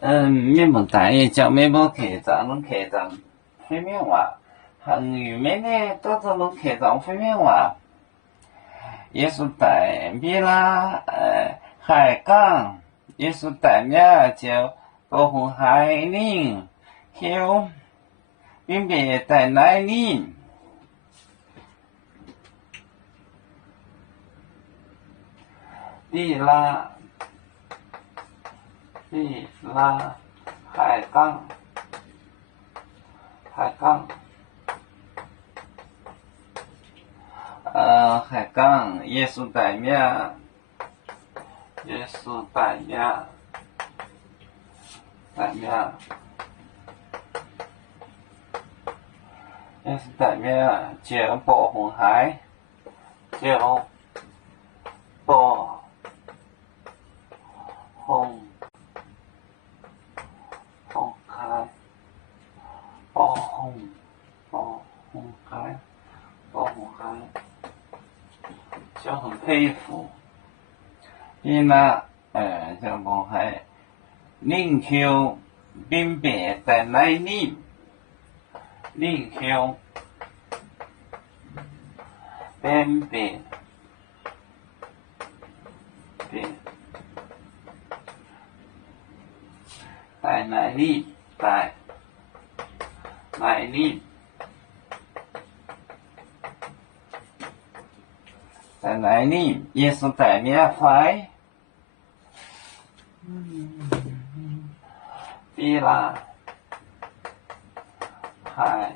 面目大业叫面目客栈，拢客栈会面话，汉语面呢多做拢客栈会面话。耶稣带米啦，海港，耶稣带面就多红海岭，有并别带来岭。地拉海港，海港，耶稣带面，耶稣带面，就过红海，就过红海，就很佩服。伊那就红海，领口并别在哪里？领口并别在哪里？在哪里？在哪里？耶稣在免费。地拉海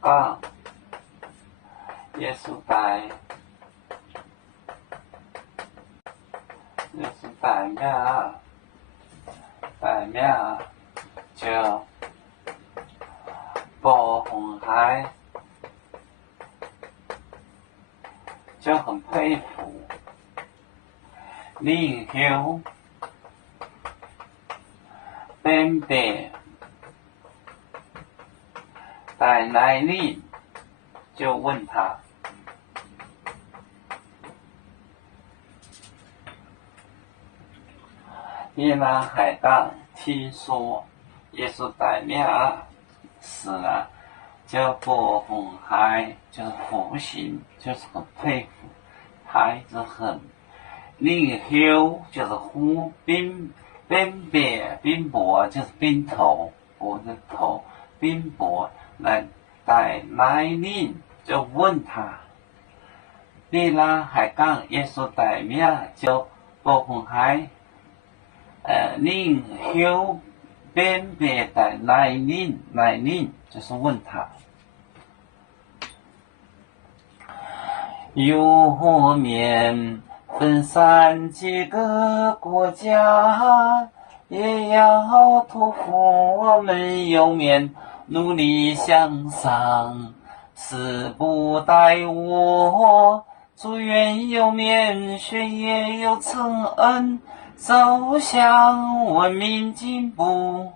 港，耶稣带面就过红海，就很佩服。领口并别在哪里？就问他。伊拉海港听说耶稣带面死了，就过红海，就是服刑，就是很佩服，海是很。领口就是湖，冰雹就是冰头，我的头，冰雹来带来领，就问他。地拉海港耶稣带面就过红海，领口并别带来领就是问他。有面分散几个国家，也要托付我们右面努力向上，死不待我，祝愿右面学业有成恩，走向文明进步，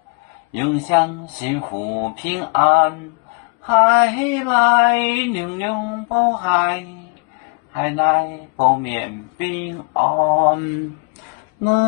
永享幸福平安。海来流流不海，海来不免平安。来